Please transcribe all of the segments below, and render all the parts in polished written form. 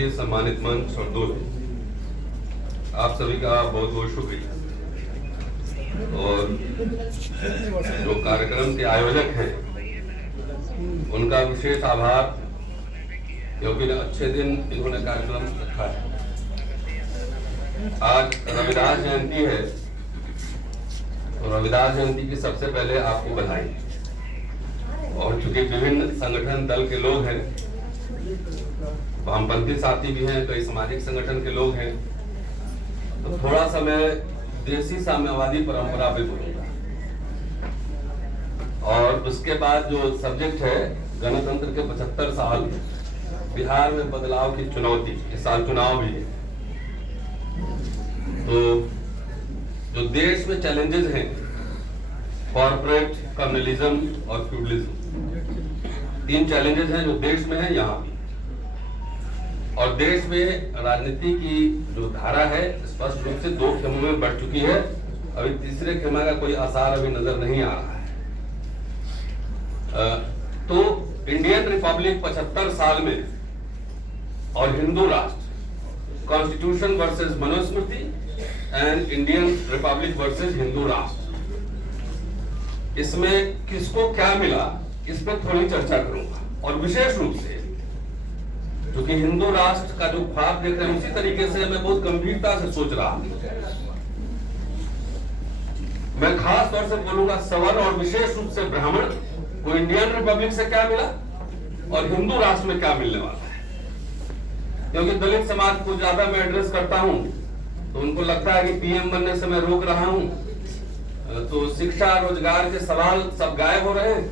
उपस्थिति सम्मानित मंच और दोस्त, आप सभी का बहुत बहुत शुक्रिया। और जो कार्यक्रम के आयोजक हैं उनका विशेष आभार, क्योंकि अच्छे दिन इन्होंने कार्यक्रम रखा है। आज रविदास जयंती है, तो रविदास जयंती की सबसे पहले आपको बधाई। और चूंकि विभिन्न संगठन दल के लोग हैं, वामपंथी साथी भी हैं, कई सामाजिक संगठन के लोग हैं, तो थोड़ा सा मैं देसी साम्यवादी परंपरा पे बोलूंगा। और उसके बाद जो सब्जेक्ट है गणतंत्र के 75 साल बिहार में बदलाव की चुनौती, इस साल चुनाव भी है, तो जो देश में चैलेंजेस हैं, कॉर्पोरेट कम्युनलिज्म और फ्यूडलिज्म, 3 चैलेंजेस हैं जो देश में है यहाँ भी। और देश में राजनीति की जो धारा है स्पष्ट रूप से 2 खेमों में बढ़ चुकी है। अभी तीसरे खेमा का कोई आसार अभी नजर नहीं आ रहा है। तो इंडियन रिपब्लिक 75 साल में और हिंदू राष्ट्र, constitution versus Manusmriti and Indian Republic versus Hindu राष्ट्र, इसमें किसको क्या मिला, इस पर थोड़ी चर्चा करूंगा। और विशेष रूप से क्योंकि हिंदू राष्ट्र का जो ख्वाब देख रहे हैं उसी तरीके से मैं बहुत गंभीरता से सोच रहा हूं। मैं खास तौर से बोलूंगा सवर्ण और विशेष रूप से ब्राह्मण को इंडियन रिपब्लिक से क्या मिला और हिंदू राष्ट्र में क्या मिलने वाला है। क्योंकि दलित समाज को ज्यादा मैं एड्रेस करता हूं तो उनको लगता है कि पीएम बनने से मैं रोक रहा हूं, तो शिक्षा रोजगार के सवाल सब गायब हो रहे हैं।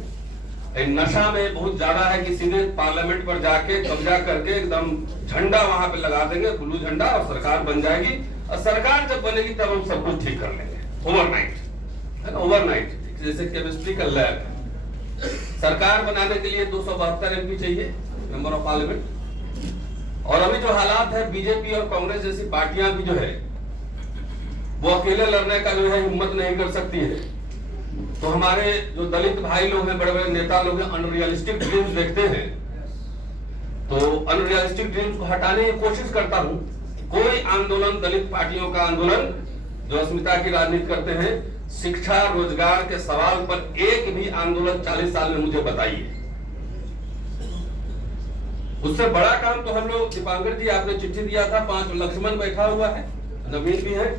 नशा में बहुत ज्यादा है कि सीधे पार्लियामेंट पर जाके कब्जा करके एकदम झंडा वहां पे लगा देंगे, ब्लू झंडा, और सरकार बन जाएगी। और सरकार जब बनेगी तब हम सब कुछ ठीक कर लेंगे ओवरनाइट, है ना, ओवरनाइट, जैसे केमिस्ट्री का लैब है। सरकार बनाने के लिए 272 एमपी चाहिए, मेंबर ऑफ पार्लियामेंट। और अभी जो हालात है, बीजेपी और कांग्रेस जैसी पार्टियां भी जो है वो अकेले लड़ने का जो है हिम्मत नहीं कर सकती है। तो हमारे जो दलित भाई लोग हैं, बड़े बड़े नेता लोग हैं, अनरियलिस्टिक ड्रीम्स देखते हैं, तो अनरियलिस्टिक ड्रीम्स को हटाने की कोशिश करता हूं। कोई आंदोलन, दलित पार्टियों का आंदोलन जो अस्मिता की राजनीति करते हैं, शिक्षा रोजगार के सवाल पर एक भी आंदोलन 40 साल में मुझे बताइए। उससे बड़ा काम तो हम लोग, दीपांकर जी आपने चिट्ठी दिया था, 5 लक्ष्मण बैठा हुआ है, नवीन भी है,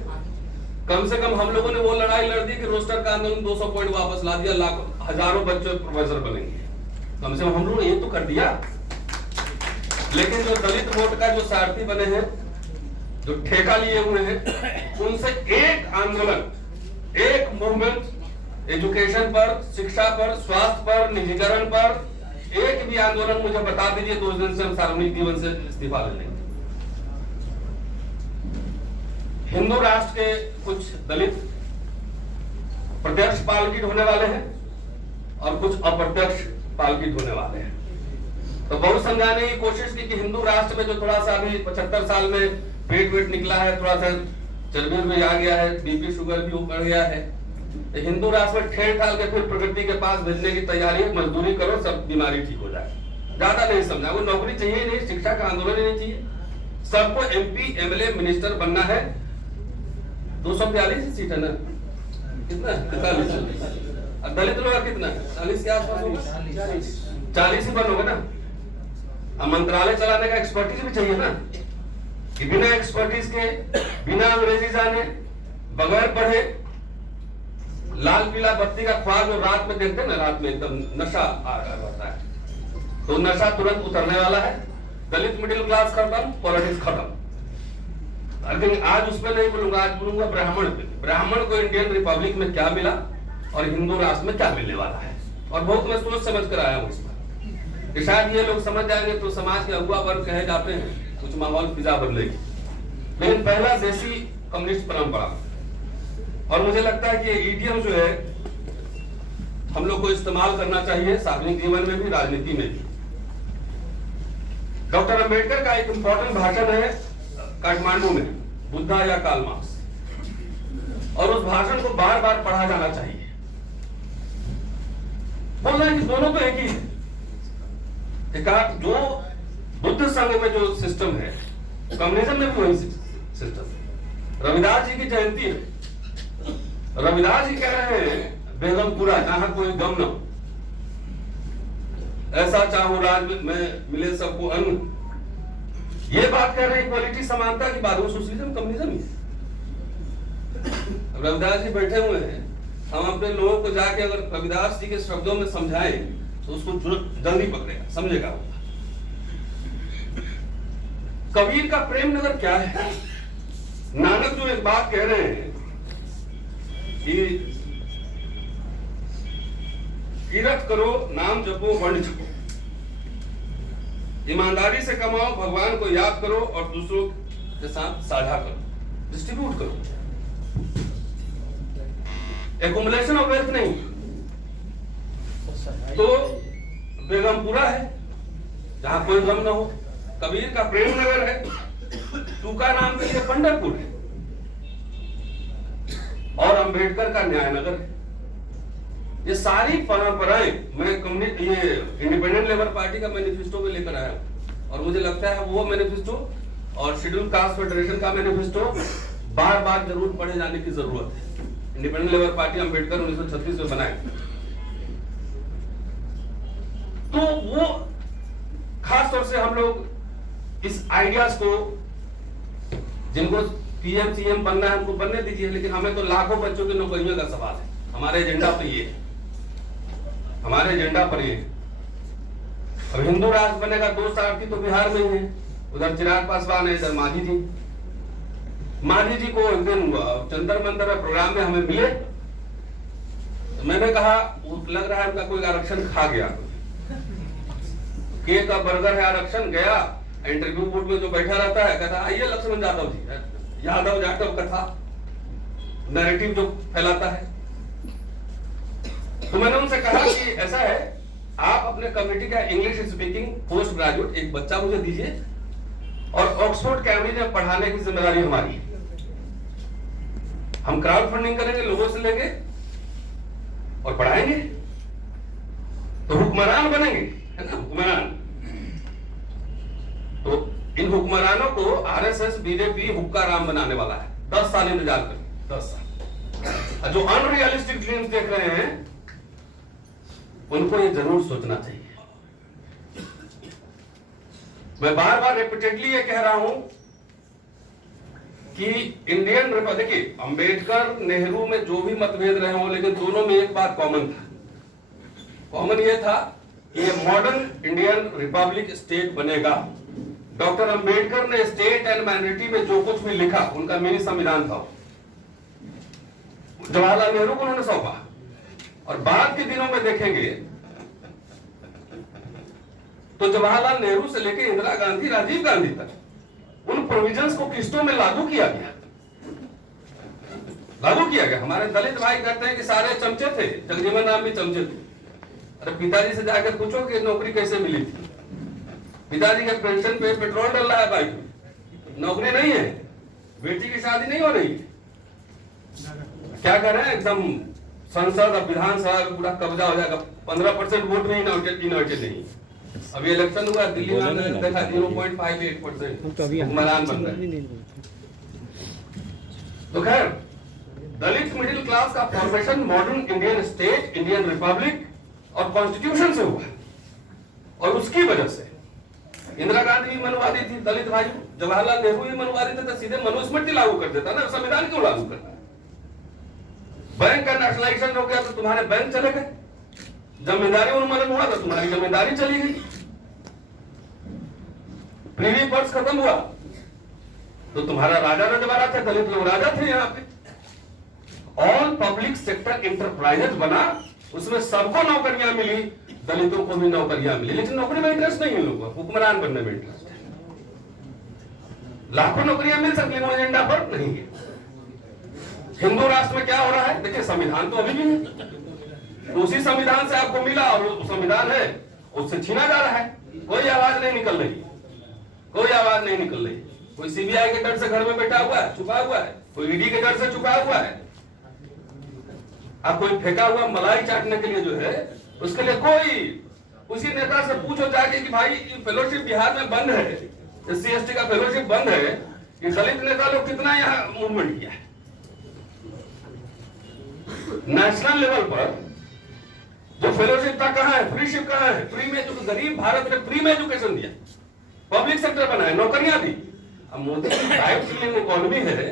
कम से कम हम लोगों ने वो लड़ाई लड़ दी कि रोस्टर का आंदोलन 200 पॉइंट वापस ला दिया, लाखों हजारों बच्चे प्रोफेसर बनेंगे। कम से कम हम लोग ये तो कर दिया। लेकिन जो दलित वोट का जो सारथी बने हैं, जो ठेका लिए हुए हैं, उनसे एक आंदोलन, एक मूवमेंट एजुकेशन पर, शिक्षा पर, स्वास्थ्य पर, निजीकरण पर एक भी आंदोलन मुझे बता दीजिए तो उस दिन से हम सार्वजनिक जीवन से इस्तीफा ले लेंगे। हिंदू राष्ट्र के कुछ दलित प्रत्यक्ष पालकी ढोने वाले हैं और कुछ अप्रत्यक्ष पालकी ढोने वाले हैं। तो बहुत समझाने की कोशिश की कि हिंदू राष्ट्र में जो थोड़ा सा अभी 75 साल में पेट वेट निकला है, थोड़ा सा चर्बी में आ गया है, बीपी शुगर भी बढ़ गया है, तो हिंदू राष्ट्र में ठेल ठाल के फिर प्रगति के पास भेजने की तैयारी है। मजदूरी करो, सब बीमारी ठीक हो जाए। ज्यादा नहीं समझा, वो नौकरी चाहिए नहीं, शिक्षा का आंदोलन ही नहीं चाहिए, सबको एमपी एमएलए मिनिस्टर बनना है। 242 सीट है ना, कितना 43, दलित लोग कितना 40 के आसपास होगा, 40 ही बनोगे ना। अब मंत्रालय चलाने का एक्सपर्टीज भी चाहिए ना, कि बिना एक्सपर्टीज के, बिना अंग्रेजी जाने, बगैर पढ़े, लाल पीला बत्ती का ख्वाब जो रात में देखते हैं ना, रात में एकदम नशा आ रहा है, तो नशा तुरंत उतरने वाला है। दलित मिडिल क्लास खत्म, पॉलिटिक्स खत्म। लेकिन आज उसमें नहीं बोलूंगा, आज बोलूंगा ब्राह्मण पे। ब्राह्मण को इंडियन रिपब्लिक में क्या मिला और हिंदू राष्ट्र में क्या मिलने वाला है। और बहुत मैं सोच समझ कर आया हूं इसमें, कि शायद ये लोग समझ जाएंगे तो समाज के अगुआ वर्ग कहे जाते हैं, कुछ माहौल फिजा बदलेगी। लेकिन पहला देसी कम्युनिस्ट परंपरा, और मुझे लगता है कि ये ईडीएम जो है हम लोग को इस्तेमाल करना चाहिए सार्वजनिक जीवन में भी, राजनीति में भी। डॉक्टर अंबेडकर का एक इंपॉर्टेंट भाषण है काठमांडू में, बुद्धा या कार्ल मार्क्स, और उस भाषण को बार बार पढ़ा जाना चाहिए। बोल रहे हैं कि दोनों तो एक ही है। जो बुद्ध संघ में जो सिस्टम है, कम्युनिज्म में भी वही सिस्टम है। रविदास जी की जयंती है, रविदास जी कह रहे हैं बेगमपुरा जहां कोई गम न हो, ऐसा चाहो राज में मिले सबको अन्न। ये बात कह रहे हैं इक्वालिटी, समानता की बात, वो सोशलिज्म कम्युनिज्म ही है। रविदास जी बैठे हुए हैं, हम अपने लोगों को जाके अगर रविदास जी के शब्दों में समझाएं तो उसको जल्दी पकड़ेगा, समझेगा। कबीर का प्रेम नगर क्या है? नानक जो एक बात कह रहे हैं कि तीरथ करो, नाम जपो, वर्ण जपो, ईमानदारी से कमाओ, भगवान को याद करो और दूसरों के साथ साझा करो, डिस्ट्रीब्यूट करो। एक्युमुलेशन ऑफ वेल्थ नहीं। तो बेगमपुरा है जहां कोई गम ना हो, कबीर का प्रेम नगर है, तुका नाम के लिए पंढरपुर है, और अंबेडकर का न्याय नगर है। ये सारी परंपराएं मैं ये इंडिपेंडेंट लेबर पार्टी का मैनिफेस्टो में लेकर आया हूं, और मुझे लगता है वो मैनिफेस्टो और शेड्यूल कास्ट फेडरेशन का मैनिफेस्टो बार बार जरूर पढ़े जाने की जरूरत है। इंडिपेंडेंट लेबर पार्टी अंबेडकर 1936 में बनाए, तो वो खास तौर से हम लोग इस आइडियाज को, जिनको पीएम सीएम बनना है उनको बनने दीजिए, लेकिन हमें तो लाखों बच्चों की नौकरियों का सवाल है। हमारे एजेंडा पर ये, हमारे एजेंडा पर ये। अब हिंदू राष्ट्र बनेगा, 2 सारथी तो बिहार में ही है, उधर चिराग पासवान है, इधर मांझी जी। मांझी जी को एक दिन जंतर मंतर प्रोग्राम में हमें मिले, तो मैंने कहा लग रहा है उनका कोई आरक्षण खा गया, केक का बर्गर है आरक्षण। गया इंटरव्यू बोर्ड में जो बैठा रहता है, कहता आइए लक्ष्मण यादव जी, यादव जाटव कथा नैरेटिव जो फैलाता है। तो मैंने उनसे कहा कि ऐसा है, आप अपने कम्युनिटी का इंग्लिश स्पीकिंग पोस्ट ग्रेजुएट एक बच्चा मुझे दीजिए, और ऑक्सफोर्ड कैम्ब्रिज में पढ़ाने की जिम्मेदारी हमारी है। हम क्राउड फंडिंग करेंगे, लोगों से लेंगे और पढ़ाएंगे, तो हुक्मरान बनेंगे, है ना, हुक्मरान। तो इन हुक्मरानों को आरएसएस बीजेपी हुक्का राम बनाने वाला है। 10 साल इंतजार करें, 10 साल। जो अनरियलिस्टिक ड्रीम्स देख रहे हैं उनको ये जरूर सोचना चाहिए। मैं बार बार रिपीटेडली ये कह रहा हूं कि इंडियन रिपब्लिक, देखिए अंबेडकर नेहरू में जो भी मतभेद रहे हों, लेकिन दोनों में एक बात कॉमन था। कॉमन ये था कि ये मॉडर्न इंडियन रिपब्लिक स्टेट बनेगा। डॉक्टर अंबेडकर ने स्टेट एंड माइनॉरिटी में जो कुछ भी लिखा, उनका मिनी संविधान था, जवाहरलाल नेहरू को उन्होंने सौंपा। और बाद के दिनों में देखेंगे तो जवाहरलाल नेहरू से लेकर इंदिरा गांधी, राजीव गांधी तक उन प्रोविजंस को किस्तों में लागू किया गया, लागू किया गया। हमारे दलित भाई कहते हैं कि सारे चमचे थे, जगजीवन राम भी चमचे थे। अरे पिताजी से जाकर पूछो कि नौकरी कैसे मिली थी। पिताजी के पेंशन पे पेट्रोल डल रहा है बाइक में, नौकरी नहीं है, बेटी की शादी नहीं हो रही। क्या कर रहे हैं, एकदम संसद और विधानसभा में पूरा कब्जा हो जाएगा। 15% वोट में इनवर्टेड नहीं। अभी इलेक्शन हुआ दिल्ली में, हमने देखा 0.58% हुक्मरान बन रहे। तो खैर, दलित मिडिल क्लास का formation modern Indian state, Indian Republic और कॉन्स्टिट्यूशन से हुआ, और उसकी वजह से इंदिरा गांधी भी मनुवादी थी, दलित भाई, जवाहरलाल नेहरू भी मनुवादी थे, तो सीधे मनुस्मृति लागू कर देता ना, संविधान क्यों लागू करता? बैंक का नेशनलाइजेशन हो गया तो तुम्हारे बैंक चले गए, जमींदारी उन्मूलन हुआ तो तुम्हारी जमींदारी चली गई, प्रीवी पर्स खत्म हुआ तो तुम्हारा राजा रजवाड़ा थे, दलित लोग राजा थे यहाँ पे। ऑल पब्लिक सेक्टर इंटरप्राइजेज बना, उसमें सबको नौकरियां मिली, दलितों को भी नौकरियां मिली, लेकिन नौकरी में इंटरेस्ट नहीं है लोगों को, हुक्मरान बनने में इंटरेस्ट है। लाखों नौकरियां मिल सकती है, एजेंडा पर नहीं है। हिंदू राष्ट्र में क्या हो रहा है, देखिए संविधान तो अभी भी है, उसी संविधान से आपको मिला और संविधान है उससे छीना जा रहा है। कोई आवाज नहीं निकल रही, कोई आवाज नहीं निकल रही। कोई सीबीआई के डर से घर में बैठा हुआ है, छुपा हुआ है, कोई ईडी के डर से छुपा हुआ है। अब कोई फेंका हुआ मलाई चाटने के लिए जो है, उसके लिए कोई उसी नेता से पूछो जाके कि भाई फेलोशिप बिहार में बंद है, SC/ST का फेलोशिप बंद है, ये दलित नेता लोग कितना यहाँ मूवमेंट किया है। नेशनल लेवल पर जो फेलोशिप था कहाँ है, फ्रीशिप कहाँ है, फ्री में, जो गरीब भारत ने फ्री में एजुकेशन दिया, पब्लिक सेक्टर बनाया, नौकरियां दी। अब मोदी की प्राइवेट इकोनॉमी है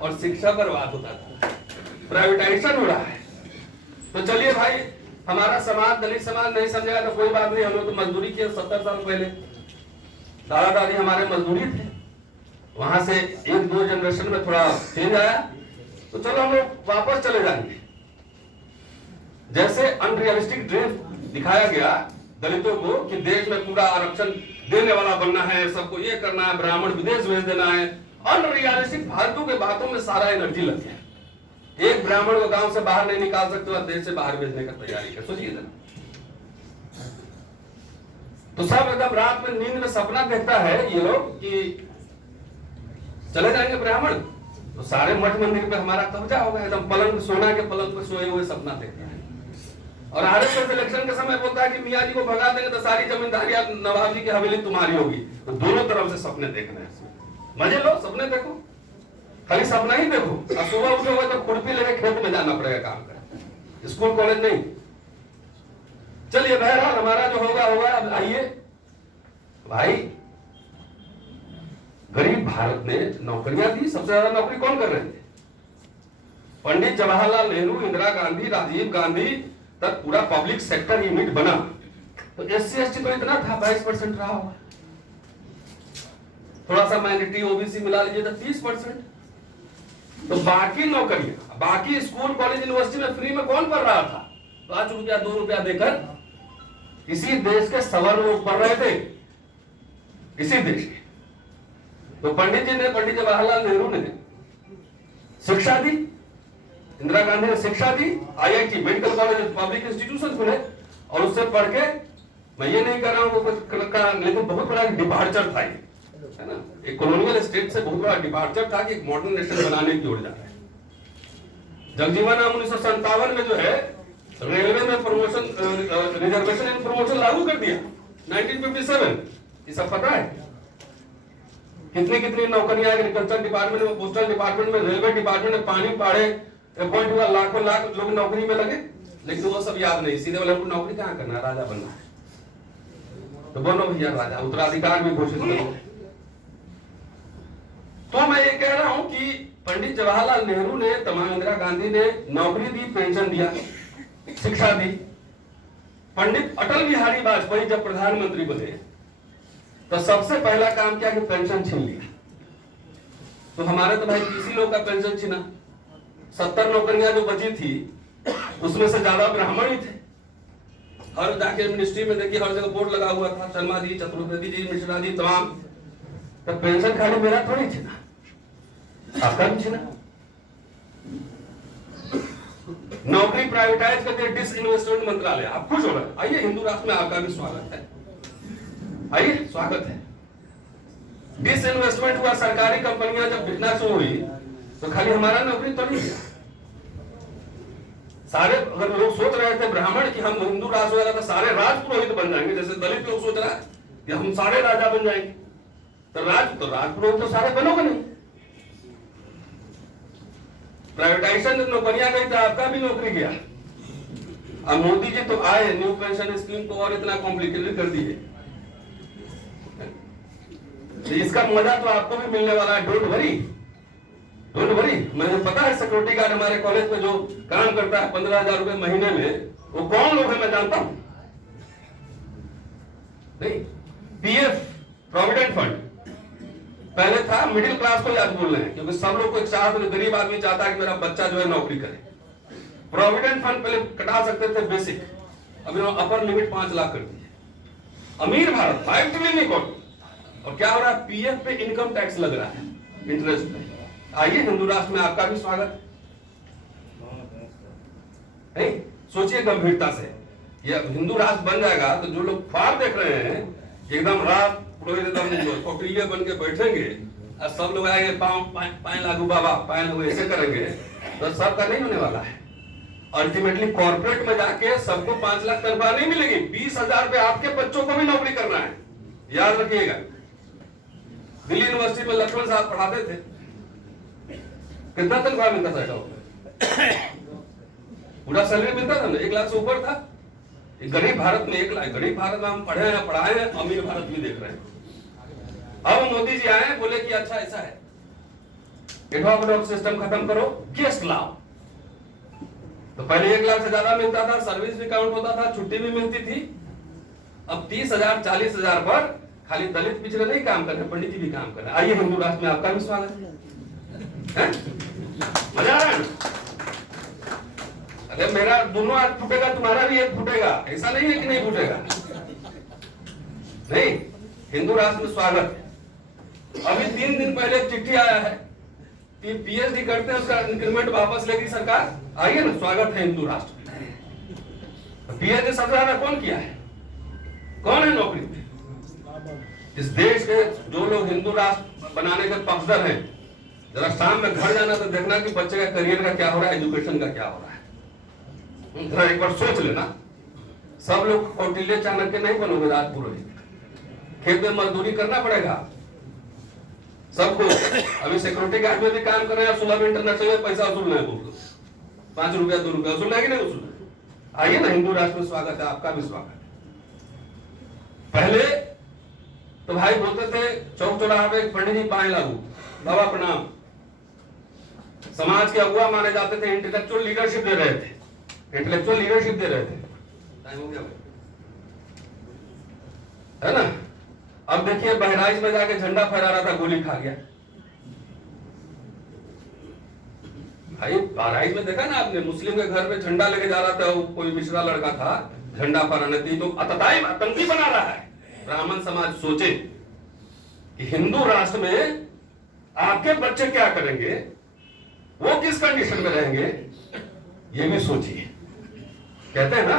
और शिक्षा पर बात होता था, प्राइवेटाइजेशन हो रहा है। तो चलिए भाई, हमारा समाज, दलित समाज नहीं समझेगा तो कोई बात नहीं, हम लोग तो मजदूरी किए 70 साल पहले, दादा दादी हमारे मजदूरी थे, वहां से 1-2 जनरेशन में थोड़ा चेंज आया, तो चलो हम लोग वापस चले जाएंगे। जैसे अनरियलिस्टिक ड्रीम दिखाया गया दलितों को कि देश में पूरा आरक्षण देने वाला बनना है, सबको ये करना है, ब्राह्मण विदेश भेज देना है, अनरियलिस्टिक फालतू के बातों में सारा एनर्जी लग गया। एक ब्राह्मण को गांव से बाहर नहीं निकाल सकते और देश से बाहर भेजने का तैयारी है, सोचिए ना। तो सब एकदम रात में नींद में सपना देखता है ये लोग कि चले जाएंगे ब्राह्मण, तो सारे मठ मंदिर पे हमारा कब्जा होगा, एकदम पलंग, सोना के पलंग पे सोए हुए सपना देखता है। और RSS इलेक्शन के समय बोलता है कि मियाँ जी को भगा देंगे तो सारी जमींदारी नवाब जी की हवेली तुम्हारी होगी। तो दोनों तरफ से सपने देखने हैं, मजे लो, सपने देखो, खाली सपना ही देखो। अब सुबह उठोगे तो खुरपी लेके खेत में जाना पड़ेगा काम कर, स्कूल कॉलेज नहीं। चलिए बहरहाल हमारा जो होगा होगा। अब आइए भाई, गरीब भारत ने नौकरियां दी, सबसे ज्यादा नौकरी कौन कर रहे थे? पंडित जवाहरलाल नेहरू, इंदिरा गांधी, राजीव गांधी तक पूरा पब्लिक सेक्टर यूनिट बना। तो SC/ST तो इतना था 22% रहा होगा, थोड़ा सा माइनॉरिटी OBC मिला लीजिए तो 30%। तो बाकी नौकरियां, बाकी स्कूल कॉलेज यूनिवर्सिटी में फ्री में कौन पढ़ रहा था? 5 रुपया 2 रुपया देकर इसी देश के सवर्ण लोग पढ़ रहे थे, इसी देश के। तो पंडित जी ने, पंडित जवाहरलाल नेहरू ने शिक्षा दी, इंदिरा गांधी ने शिक्षा दी, IIT, medical college, public institution खुले, और उससे पढ़ के, मैं ये नहीं कर रहा हूं लेकिन बहुत बड़ा डिपार्चर था ये, है ना, एक कॉलोनियल स्टेट से बहुत बड़ा डिपार्चर था कि एक मॉडर्न नेशन बनाने की ओर जा रहा है। जगजीवन राम 1957 में जो है रेलवे में प्रमोशन, रिजर्वेशन एंड प्रमोशन लागू कर दिया 1957, ये सब पता है। कितनी कितनी नौकरियां एग्रीकल्चर डिपार्टमेंट में, पोस्टल डिपार्टमेंट में, रेलवे डिपार्टमेंट में, पानी पाड़े अपॉइंट हुआ, लाखों लाख लोग नौकरी में लगे, लेकिन वो सब याद नहीं। सीधे वाले को नौकरी कहाँ करना है, राजा बनना है तो बनो भैया राजा, उत्तराधिकार भी घोषित करो। तो मैं ये कह रहा हूं कि पंडित जवाहरलाल नेहरू ने, तमाम इंदिरा गांधी ने नौकरी दी, पेंशन दिया, शिक्षा दी। पंडित अटल बिहारी वाजपेयी जब प्रधानमंत्री बने तो सबसे पहला काम किया कि पेंशन छीन लिया। तो हमारे तो भाई किसी लोग का पेंशन छीना, 70 नौकरियां जो बची थी उसमें से ज्यादा ब्राह्मण ही थे। हर जाके मिनिस्ट्री में देखिए, हर जगह बोर्ड लगा हुआ था, शर्मा जी, चतुर्वेदी जी, मिश्रा जी, तमाम। तो पेंशन खाली मेरा थोड़ी छीना, आपका भी छीना। नौकरी प्राइवेटाइज करके डिसइन्वेस्टमेंट मंत्रालय, आप खुश हो रहे हैं? आइए, हिंदू राष्ट्र में आपका भी स्वागत है, आइए, स्वागत है। डिसइन्वेस्टमेंट हुआ, सरकारी कंपनियां जब बिकना शुरू हुई तो खाली हमारा नौकरी तो नहीं गया। सारे, अगर लोग सोच रहे थे ब्राह्मण कि हम हिंदू राष्ट्र हो जाएगा तो सारे राजपुरोहित बन जाएंगे, जैसे दलित लोग सोच रहा है कि हम सारे राजा बन जाएंगे, तो राजपुरोहित तो सारे बनोगे नहीं। प्राइवेटाइजेशन जब नौकरियां गई तो आपका भी नौकरी गया। अब मोदी जी तो आए, न्यू पेंशन स्कीम को और इतना कॉम्प्लिकेटेड कर दिए, तो इसका मजा तो आपको भी मिलने वाला है। Don't worry, don't worry. मुझे पता है सिक्योरिटी गार्ड हमारे कॉलेज में जो काम करता है 15,000 रुपए महीने में, वो कौन लोग है मैं जानता हूं। नहीं, PF, प्रोविडेंट फंड पहले था, मिडिल क्लास को याद बोल रहे हैं, क्योंकि सब लोग को एक चाहत, गरीब आदमी चाहता है कि मेरा बच्चा जो है नौकरी करे। प्रोविडेंट फंड पहले कटा सकते थे बेसिक, अभी अपर लिमिट 5 लाख कर दी है। अमीर भारत 5 ट्रिलियन इकोनॉमी, और क्या हो रहा है, PF पे इनकम टैक्स लग रहा है, इंटरेस्ट पे। आइए, हिंदू राष्ट्र में आपका भी स्वागत है। सोचिए गंभीरता से, ये हिंदू राष्ट्र बन जाएगा तो जो लोग ख्वाब देख रहे हैं एकदम रात पुरोहित एकदम कोकड़िये बन के बैठेंगे और सब लोग आएंगे, पाँव लागू बाबा, पाए लागू ऐसे करेंगे, तो सबका नहीं होने वाला है। अल्टीमेटली कॉर्पोरेट में जाके सबको 5 लाख तनख्वाह नहीं मिलेगी, 20,000 पे आपके बच्चों को भी नौकरी करना है, याद रखिएगा। दिल्ली यूनिवर्सिटी में लक्ष्मण साहब पढ़ाते थे, कितना तनख्वाह मिलता था? पूरा सैलरी मिलता था ना, 1 लाख से ऊपर था। गरीब भारत में 1 लाख, गरीब भारत में हम पढ़े हैं, पढ़ाए हैं, अमीर भारत में देख रहे हैं। अब मोदी जी आए, बोले कि अच्छा ऐसा है, एडहॉक सिस्टम खत्म करो, गेस्ट लाओ। तो पहले 1 लाख से ज्यादा मिलता था, सर्विस भी काउंट होता था, छुट्टी भी मिलती थी। अब 30,000 40,000 पर खाली दलित पिछड़े नहीं काम कर रहे, पंडित जी भी काम कर रहे हैं। आइए हिंदू राष्ट्र में आपका भी स्वागत है। मजा आ रहा है? अरे मेरा दोनों हाथ फूटेगा, तुम्हारा भी एक फूटेगा, ऐसा नहीं है कि नहीं फूटेगा। नहीं, हिंदू राष्ट्र में स्वागत है। अभी 3 दिन पहले एक चिट्ठी आया है कि पीएचडी करते हैं, उसका इंक्रीमेंट वापस लेगी सरकार। आइए ना, स्वागत है हिंदू राष्ट्र में। पीएचडी सबसे ज्यादा कौन किया है? कौन है नौकरी में? इस देश के जो लोग हिंदू राष्ट्र बनाने के पक्षधर हैं, जरा शाम में घर जाना तो देखना कि बच्चे का करियर का क्या हो रहा है, एजुकेशन का क्या हो रहा है। जरा एक बार सोच लेना। सब लोग कौटिल्य चाणक्य नहीं बनोगे, राजपुरोहित। खेत में मजदूरी करना पड़ेगा सबको। अभी सिक्योरिटी गार्ड में भी काम कर रहे हैं, सुलभ इंटरनेशनल में पैसा वसूलना है, 5 रुपया 2 रुपया वसूलना है कि नहीं वसूलना? आइए ना, हिंदू राष्ट्र में स्वागत है, आपका भी स्वागत है। पहले तो भाई बोलते थे चौक चौराहा पे पंडित जी पाए लागू, बाबा प्रणाम। समाज के अगुआ माने जाते थे, इंटेलेक्चुअल लीडरशिप दे रहे थे, इंटेलेक्चुअल लीडरशिप दे रहे थे। टाइम हो गया है ना? अब देखिए बहराइच में जाके झंडा फहरा रहा था, गोली खा गया। भाई बहराइच में देखा ना आपने, मुस्लिम के घर में झंडा लेके जा रहा था, कोई मिश्रा लड़का था, झंडा फहराने थी, तो आतंकी बना रहा है। ब्राह्मण समाज सोचे कि हिंदू राष्ट्र में आपके बच्चे क्या करेंगे, वो किस कंडीशन में रहेंगे, ये भी सोचिए। कहते हैं ना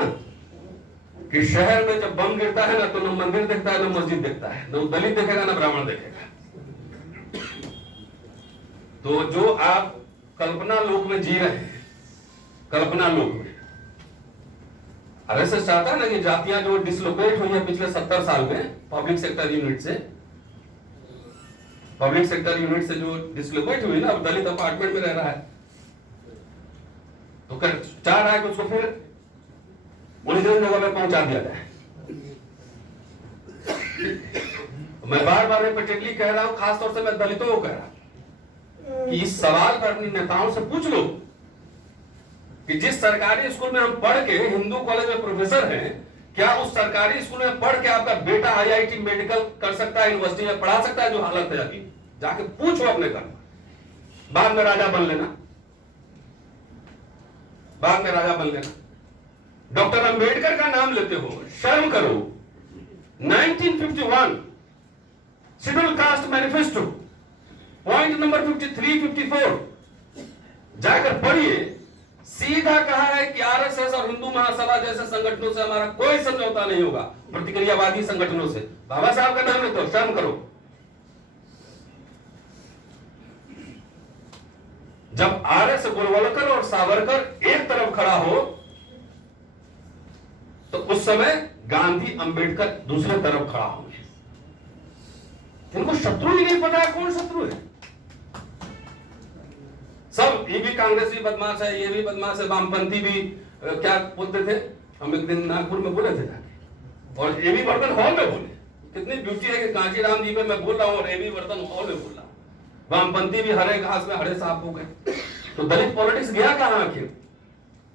कि शहर में जब बम गिरता है ना, तो न मंदिर दिखता है, न मस्जिद दिखता है, न दलित देखेगा, न ब्राह्मण देखेगा। तो जो आप कल्पना लोक में जी रहे हैं, कल्पना लोक में, आरएसएस चाहता है ना कि जातियां जो डिसलोकेट हुई है पिछले 70 साल में पब्लिक सेक्टर यूनिट से, पब्लिक सेक्टर यूनिट से जो डिसलोकेट हुई ना, अब दलित अपार्टमेंट में रह रहा है, तो चाह रहा है कि उसको फिर उन्हीं जगह में पहुंचा दिया जाए। मैं बार बार रिपीटेडली कह रहा हूं, खासतौर से मैं दलितों को कह रहा हूं कि इस सवाल पर अपनी नेताओं से पूछ लो कि जिस सरकारी स्कूल में हम पढ़ के हिंदू कॉलेज में प्रोफेसर हैं, क्या उस सरकारी स्कूल में पढ़ के आपका बेटा आईआईटी मेडिकल कर सकता है, यूनिवर्सिटी में पढ़ा सकता है? जो हालत है अभी, जाके पूछो अपने घर, बाद में राजा बन लेना, बाद में राजा बन लेना। डॉक्टर अंबेडकर का नाम लेते हो, शर्म करो। 1951 schedule caste manifesto point number 53-54 जाकर पढ़िए। सीधा कहा है कि आरएसएस और हिंदू महासभा जैसे संगठनों से हमारा कोई समझौता नहीं होगा, प्रतिक्रियावादी संगठनों से। बाबा साहब का नाम लेते हो, शर्म करो। जब आरएस गोलवलकर और सावरकर एक तरफ खड़ा हो, तो उस समय गांधी अंबेडकर दूसरे तरफ खड़ा होंगे। इनको शत्रु ही नहीं पता है कौन शत्रु है। सब ये भी कांग्रेस भी बदमाश है, ये भी बदमाश है, वामपंथी भी क्या बोलते थे, हम एक दिन नागपुर में बोले थे जाके, और एबी वर्धन हॉल में बोले। कितनी ब्यूटी है कि कांचीराम जी में मैं बोल रहा हूं और एबी वर्धन हॉल में बोल रहा हूं। वामपंथी भी हरे घास में हरे सांप हो गए। तो दलित पॉलिटिक्स गया कहां आखिर?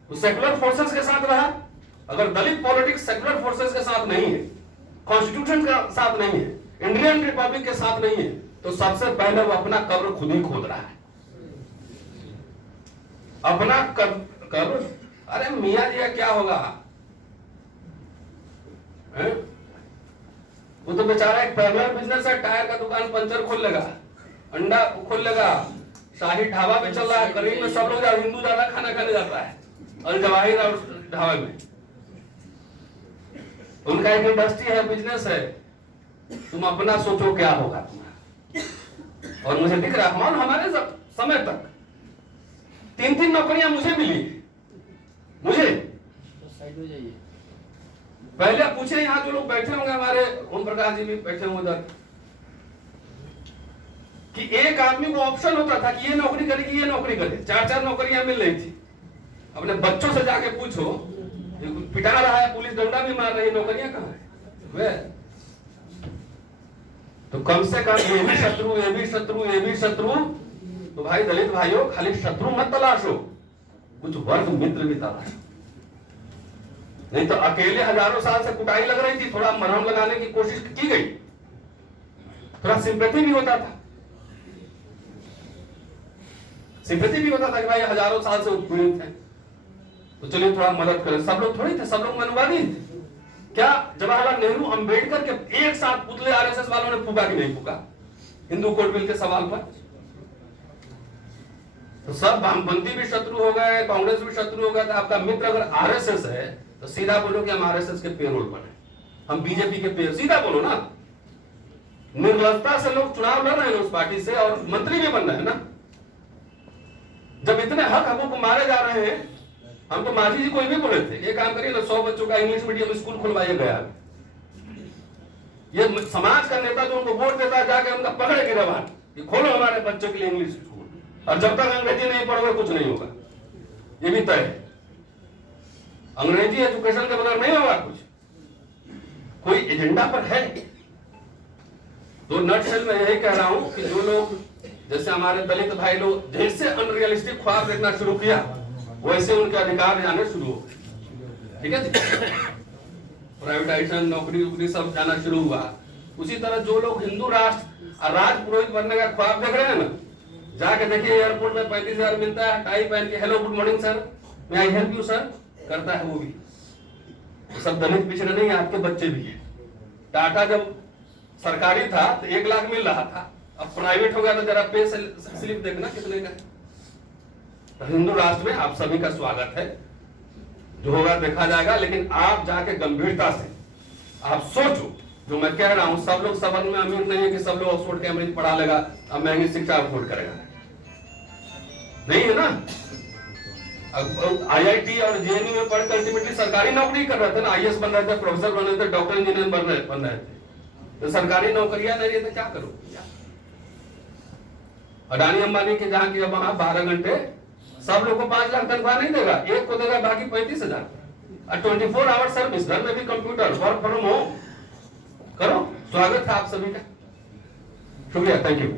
वो सेकुलर फोर्सेस के साथ रहा। अगर दलित पॉलिटिक्स सेकुलर फोर्सेस के साथ नहीं है, कॉन्स्टिट्यूशन के साथ नहीं है, इंडियन रिपब्लिक के साथ नहीं है, तो सबसे पहले वो अपना कब्र खुद ही खोद रहा है, अपना कब्र। अरे मियां जी क्या होगा, है? वो तो बेचारा एक पैरेलल बिजनेस है, टायर का दुकान, पंचर खोल लेगा, अंडा खोल लेगा, शाही ढाबा भी चल रहा है। करीब में सब लोग हिंदू ज्यादा खाना खाने जाता है, अल जवाहिर और ढाबे में। उनका एक इंडस्ट्री है, बिजनेस है। तुम अपना सोचो क्या होगा तुम्हारा। और मुझे दिख रहा है हमारे समय तक 3-3 नौकरियां मुझे मिली, मुझे पहले पूछे, यहाँ जो लोग बैठे होंगे, हमारे ओम प्रकाश जी भी बैठे होंगे उधर, कि एक आदमी को ऑप्शन होता था कि ये नौकरी करे कि ये नौकरी करे, 4-4 नौकरियां मिल रही थी। अपने बच्चों से जाके पूछो, पिटा रहा है पुलिस, डंडा भी मार रही है, नौकरियां कहाँ है वे? तो कम से कम ये भी शत्रु, ये भी शत्रु, ये भी शत्रु। तो भाई दलित भाइयों, खाली शत्रु मत तलाशो, कुछ वर्ग मित्र भी तलाशो। नहीं तो अकेले हजारों साल से कुटाई लग रही थी, थोड़ा मरहम लगाने की कोशिश की गई, थोड़ा सिंपैथी भी होता था, सिंपैथी भी होता था कि भाई हजारों साल से उत्पीड़ित है, तो चलिए थोड़ा मदद करें। सब लोग थोड़ी थे, सब लोग मनवादी थे। क्या जवाहरलाल नेहरू, अंबेडकर के एक साथ पुतले आरएसएस वालों ने फूका कि नहीं फूका हिंदू कोड बिल के सवाल पर? तो सब वामपंथी भी शत्रु हो गए, कांग्रेस भी शत्रु हो गया। तो आपका मित्र अगर आरएसएस है तो सीधा बोलो कि हम आरएसएस के पेरोल पर हैं, हम बीजेपी के पेरोल, सीधा बोलो ना। निर्लजता से लोग चुनाव लड़ रहे हैं उस पार्टी से, और मंत्री भी बन रहे हैं ना। जब इतने हक को मारे जा रहे हैं, हम तो मांझी जी को भी बोले थे, ये काम करिए ना, 100 बच्चों का इंग्लिश मीडियम स्कूल खुलवाइए गया। ये समाज का नेता जो उनको वोट देता है, जाके उनका पकड़े गिरफ्तार, कि खोलो हमारे बच्चों के लिए इंग्लिश स्कूल, और जब तक अंग्रेजी नहीं पढ़ोगे कुछ नहीं होगा, ये भी तय है। अंग्रेजी एजुकेशन के बगैर नहीं होगा कुछ, कोई एजेंडा पर है। तो नटशेल में यही कह रहा हूं कि जो लोग, जैसे हमारे दलित भाई लोग जैसे अनरियलिस्टिक ख्वाब देखना शुरू किया, वैसे उनके अधिकार जाने शुरू हो गए। ठीक है, प्राइवेटाइजेशन, नौकरी वोकरी सब जाना शुरू हुआ। उसी तरह जो लोग हिंदू राष्ट्र राज पुरोहित बनने का ख्वाब देख रहे हैं ना, जाके देखिए एयरपोर्ट में 35,000 मिलता है, टाई पहन के हेलो गुड मॉर्निंग सर, मैं आई हेल्प यू सर करता है, वो भी तो सब दलित पिछड़े नहीं, आपके बच्चे भी हैं। टाटा जब सरकारी था तो 1 लाख मिल रहा था, अब प्राइवेट हो गया तो जरा पे स्लिप देखना कितने का है। तो हिंदू राष्ट्र में आप सभी का स्वागत है, जो होगा देखा जाएगा, लेकिन आप जाके गंभीरता से आप सोचो। जो मैं कह रहा हूं, सब लोग सबर में अमीर नहीं है कि सब लोग ऑक्सफोर्ड कैम्ब्रिज पढ़ा लेगा, अब महंगी शिक्षा अफोर्ड करेगा, नहीं है ना। आईआईटी और जेएनयू में पढ़कर अल्टीमेटली सरकारी नौकरी कर रहे थे ना, आईएएस बन रहे थे, प्रोफेसर बन रहे थे, डॉक्टर इंजीनियर बन रहे थे, तो सरकारी नौकरियां नहीं है तो क्या करो। अडानी अंबानी के जहां की वहां 12 घंटे, सब लोग को 5 लाख तनख्वाह नहीं देगा, एक को देगा, बाकी 35,000। 24 आवर सर्विस, घर में भी कंप्यूटर, वर्क फ्रॉम होम करो। स्वागत है आप सभी का, शुक्रिया, थैंक यू।